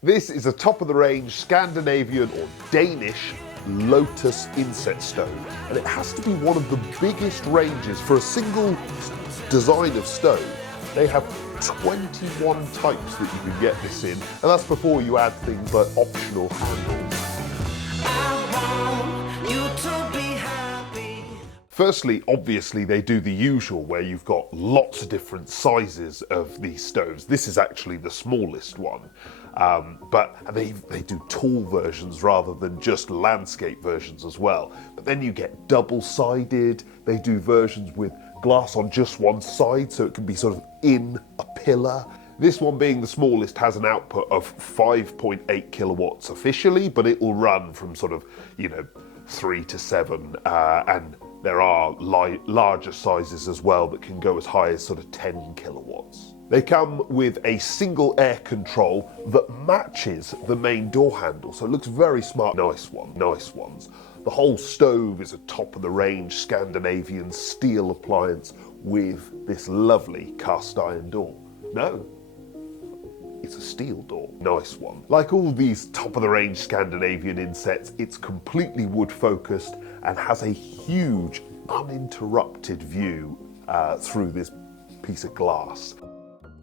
This is a top-of-the-range Scandinavian or Danish Lotus inset stove, and it has to be one of the biggest ranges for a single design of stove. They have 21 types that you can get this in, and that's before you add things like optional handles. Firstly, obviously, they do the usual where you've got lots of different sizes of these stoves. This is actually the smallest one, but they do tall versions rather than just landscape versions as well. But then you get double-sided. They do versions with glass on just one side, so it can be sort of in a pillar. This one, being the smallest, has an output of 5.8 kilowatts officially, but it will run from sort of, 3 to 7, and there are larger sizes as well that can go as high as sort of 10 kilowatts. They come with a single air control that matches the main door handle, so it looks very smart. Nice ones. The whole stove is a top-of-the-range Scandinavian steel appliance with this lovely cast iron door. No, it's a steel door. Nice one. Like all these top-of-the-range Scandinavian insets, it's completely wood-focused and has a huge uninterrupted view through this piece of glass.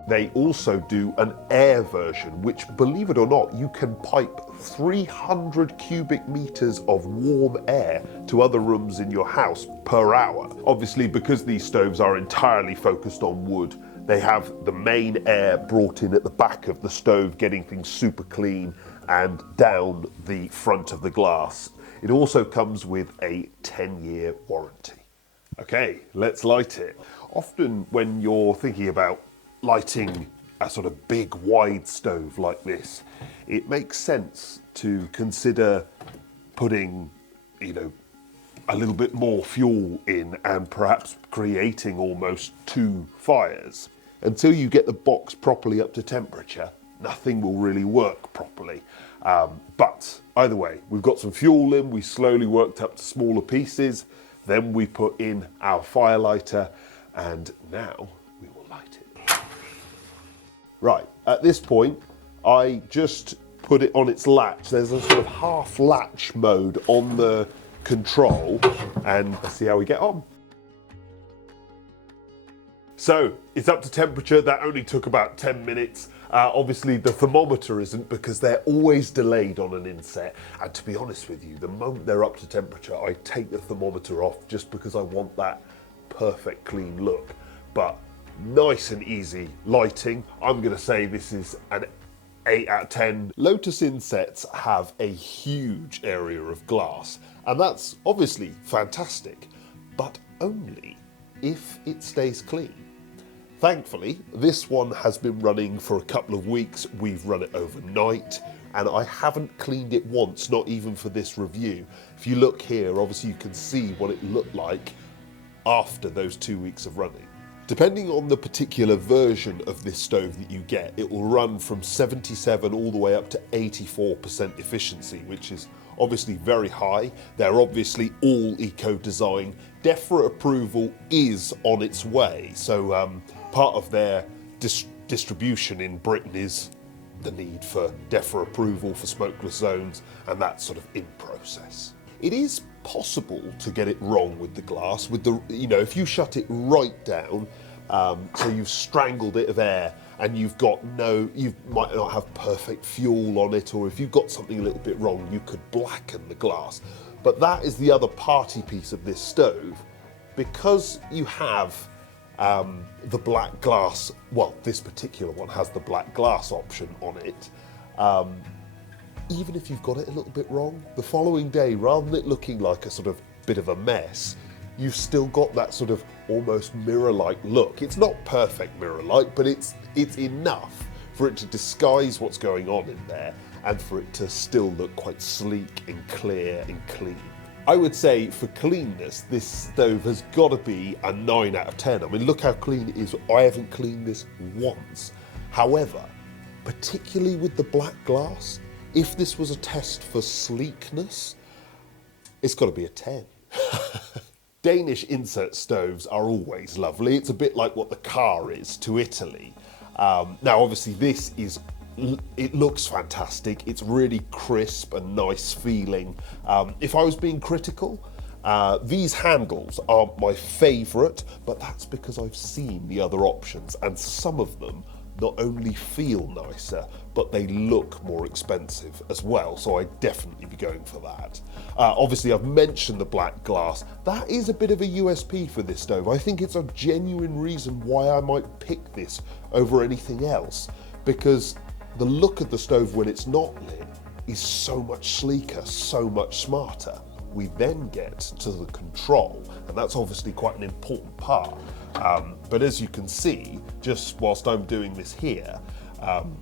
They also do an air version, which, believe it or not, you can pipe 300 cubic meters of warm air to other rooms in your house per hour. Obviously, because these stoves are entirely focused on wood, they have the main air brought in at the back of the stove, getting things super clean, and down the front of the glass. It also comes with a 10-year warranty. Okay, let's light it. Often when you're thinking about lighting a sort of big wide stove like this, it makes sense to consider putting, a little bit more fuel in and perhaps creating almost two fires. Until you get the box properly up to temperature, nothing will really work properly. But either way, we've got some fuel in, we slowly worked up to smaller pieces, then we put in our firelighter, and now we will light it. Right, at this point, I just put it on its latch. There's a sort of half latch mode on the control, and let's see how we get on. So it's up to temperature. That only took about 10 minutes. Obviously the thermometer isn't, because they're always delayed on an inset. And to be honest with you, the moment they're up to temperature, I take the thermometer off just because I want that perfect clean look. But nice and easy lighting. I'm going to say this is an 8 out of 10. Lotus insets have a huge area of glass, and that's obviously fantastic, but only if it stays clean. Thankfully, this one has been running for a couple of weeks. We've run it overnight, and I haven't cleaned it once, not even for this review. If you look here, obviously you can see what it looked like after those 2 weeks of running. Depending on the particular version of this stove that you get, it will run from 77 all the way up to 84% efficiency, which is obviously very high. They're obviously all eco-design. DEFRA approval is on its way. So part of their distribution in Britain is the need for DEFRA approval for smokeless zones, and that's sort of in process. It is possible to get it wrong with the glass, if you shut it right down, so you've strangled it of air, and you might not have perfect fuel on it, or if you've got something a little bit wrong, you could blacken the glass. But that is the other party piece of this stove. Because you have the black glass, well, this particular one has the black glass option on it, even if you've got it a little bit wrong, the following day, rather than it looking like a sort of bit of a mess, you've still got that sort of almost mirror-like look. It's not perfect mirror-like, but it's enough for it to disguise what's going on in there and for it to still look quite sleek and clear and clean. I would say for cleanness, this stove has got to be a 9 out of 10. I mean, look how clean it is. I haven't cleaned this once. However, particularly with the black glass, if this was a test for sleekness, it's got to be a 10. Danish inset stoves are always lovely. It's a bit like what the car is to Italy. Now, obviously, this is it looks fantastic. It's really crisp and nice feeling. If I was being critical, these handles aren't my favourite, but that's because I've seen the other options, and some of them not only feel nicer, but they look more expensive as well, so I'd definitely be going for that. Obviously, I've mentioned the black glass. That is a bit of a USP for this stove. I think it's a genuine reason why I might pick this over anything else, because the look of the stove when it's not lit is so much sleeker, so much smarter. We then get to the control, and that's obviously quite an important part. But as you can see, just whilst I'm doing this here,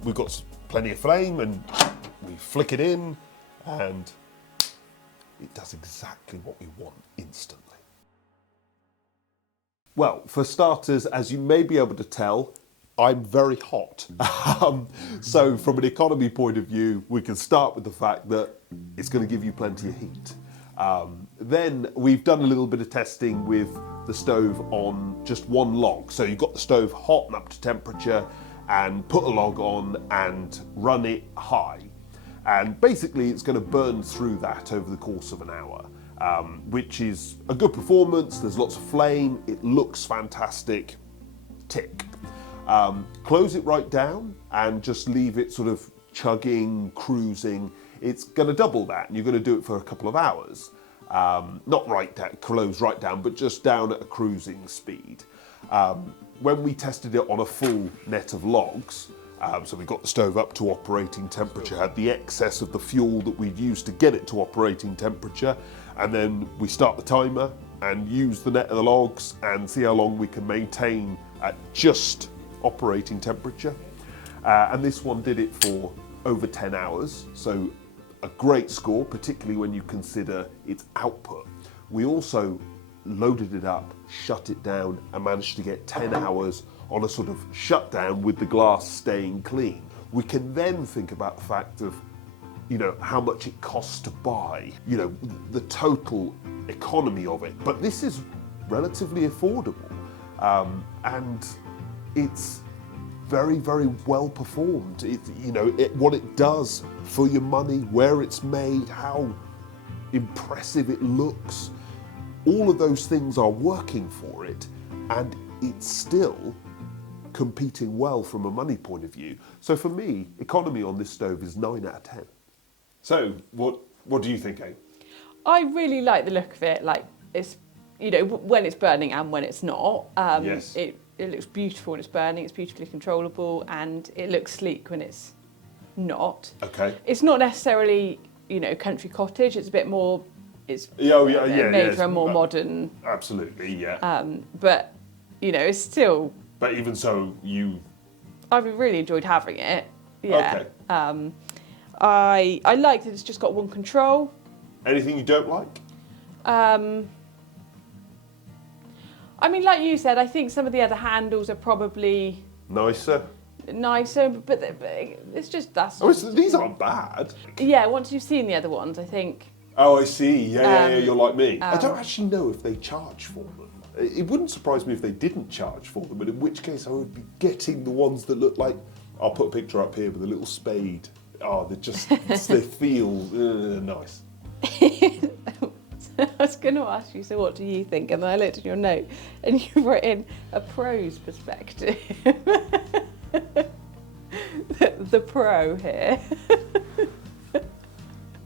we've got plenty of flame, and we flick it in, and it does exactly what we want instantly. Well, for starters, as you may be able to tell, I'm very hot. So from an economy point of view, we can start with the fact that it's going to give you plenty of heat. Then we've done a little bit of testing with the stove on just one log. So you've got the stove hot and up to temperature, and put a log on and run it high. And basically it's going to burn through that over the course of an hour, which is a good performance. There's lots of flame. It looks fantastic. Tick. Close it right down and just leave it sort of chugging, cruising. It's going to double that, and you're going to do it for a couple of hours. Not right down, close right down, but just down at a cruising speed. When we tested it on a full net of logs, so we got the stove up to operating temperature, had the excess of the fuel that we'd used to get it to operating temperature, and then we start the timer and use the net of the logs and see how long we can maintain at just operating temperature. And this one did it for over 10 hours, so a great score, particularly when you consider its output. We also loaded it up, shut it down, and managed to get 10 hours on a sort of shutdown with the glass staying clean. We can then think about the fact of, you know, how much it costs to buy, you know, the total economy of it. But this is relatively affordable, and it's very, very well performed. What it does for your money, where it's made, how impressive it looks, all of those things are working for it, and it's still competing well from a money point of view. So for me, economy on this stove is 9 out of 10. So what do you think, Abe? I really like the look of it. Like, it's, you know, when it's burning and when it's not. Yes. It looks beautiful when it's burning, it's beautifully controllable, and it looks sleek when it's not. Okay. It's not necessarily, you know, country cottage, it's a bit more, it's made for a more modern. Absolutely, yeah. But, you know, it's still. But even so, I've really enjoyed having it, yeah. Okay. I like that it's just got one control. Anything you don't like? I mean, like you said, I think some of the other handles are probably nicer, but it's just that's. Oh, these aren't bad. Yeah, once you've seen the other ones, I think. Oh, I see. Yeah, you're like me. I don't actually know if they charge for them. It wouldn't surprise me if they didn't charge for them, but in which case I would be getting the ones that look like. I'll put a picture up here with a little spade. Oh, they feel nice. I was going to ask you, so what do you think? And then I looked at your note and you wrote in a pro's perspective. the pro here.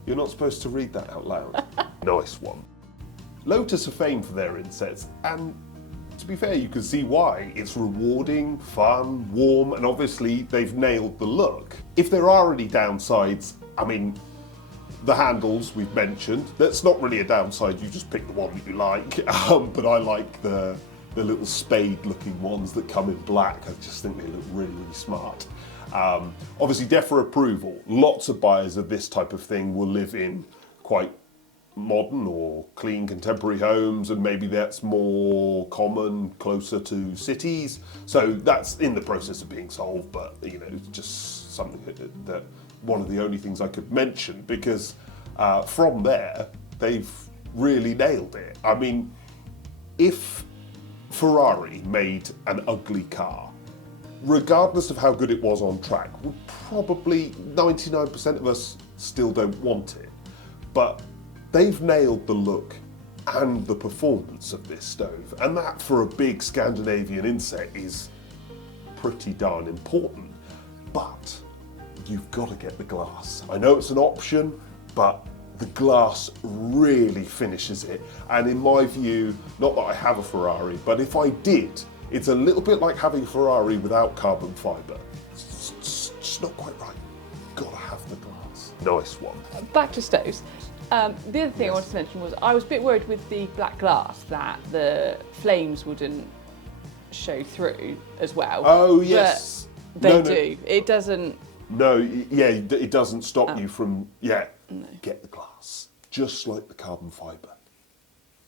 You're not supposed to read that out loud. Nice one. Lotus are famed for their insets, and to be fair, you can see why. It's rewarding, fun, warm, and obviously they've nailed the look. If there are any downsides, I mean, the handles we've mentioned, that's not really a downside, you just pick the one that you like, but I like the little spade looking ones that come in black. I just think they look really, really smart. Obviously DEFRA approval, lots of buyers of this type of thing will live in quite modern or clean contemporary homes, and maybe that's more common closer to cities, so that's in the process of being solved, but you know, it's just something that one of the only things I could mention, because from there they've really nailed it. I mean, if Ferrari made an ugly car, regardless of how good it was on track, probably 99% of us still don't want it. But they've nailed the look and the performance of this stove, and that for a big Scandinavian inset is pretty darn important. But you've got to get the glass. I know it's an option, but the glass really finishes it. And in my view, not that I have a Ferrari, but if I did, it's a little bit like having a Ferrari without carbon fibre. It's just not quite right. You've got to have the glass. Nice one. Back to stoves. The other thing I wanted to mention was I was a bit worried with the black glass that the flames wouldn't show through as well. Oh, yes. But they do. It doesn't... No, yeah, it doesn't stop you from, get the glass. Just like the carbon fibre.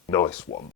Nice one.